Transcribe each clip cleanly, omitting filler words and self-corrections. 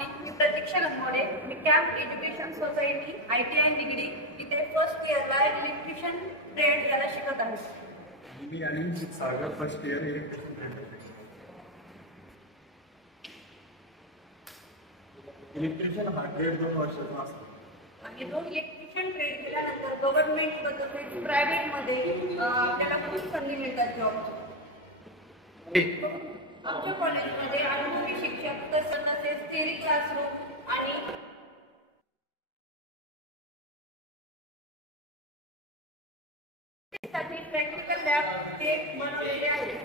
Morning. मी प्रतीक्षा गंगोडे. मी camp education society ITI Nigdi इथे फर्स्ट इयरला इलेक्ट्रिशियन ट्रेड याला शिकत आहे. मी आणि सागर फर्स्ट इयर इलेक्ट्रिशियन हा ट्रेड 2 वर्षाचा असतो. आणि 2 इलेक्ट्रिशियन ट्रेड केल्यानंतर गव्हर्नमेंट बद्दल प्रायव्हेटमध्ये आपल्याला खूप संधी मिळतात जॉब. आमच्या कॉलेजमध्ये अनुभवी शिक्षक तसेच थिअरी क्लासरूम आणि प्रॅक्टिकल लॅब ते बनवलेले आहेत.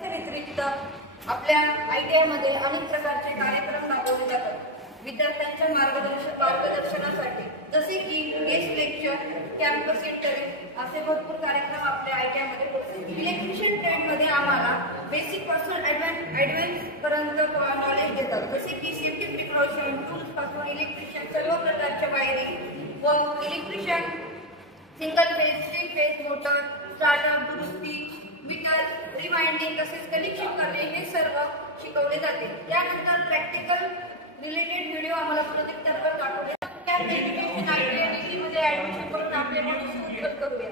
व्यतिरिक्त आपल्या ITI मध्ये अनेक प्रकारचे कार्यक्रम राबवले जातात विद्यार्थ्यांच्या मार्गदर्शनासाठी, जसे की गेस्ट लेक्चर, कॅम्पस इंटरव्ह्यू असे भरपूर कार्यक्रम आपल्या ITI मध्ये होते. इलेक्ट्रिशियन ट्रेडमध्ये आम्हाला बेसिक पासून ॲडव्हान्स पर्यंत नॉलेज देतात, जसे की सेफ्टी प्रिकॉशन, टूल्स पासून इलेक्ट्रिशियन सर्व प्रकारच्या वायरिंग व electrician single phase, 3 phase motor, startup, दुरुस्ती, मीटर, रिवाइंडिंग तसेच कनेक्शन करणे हे सर्व शिकवले जाते. यानंतर प्रॅक्टिकल रिलेटेड व्हिडिओ आम्हाला प्रोजेक्टरवर दाखवले. कॅम्प एज्युकेशन ITI मध्ये ऍडमिशन करून आपले करूया.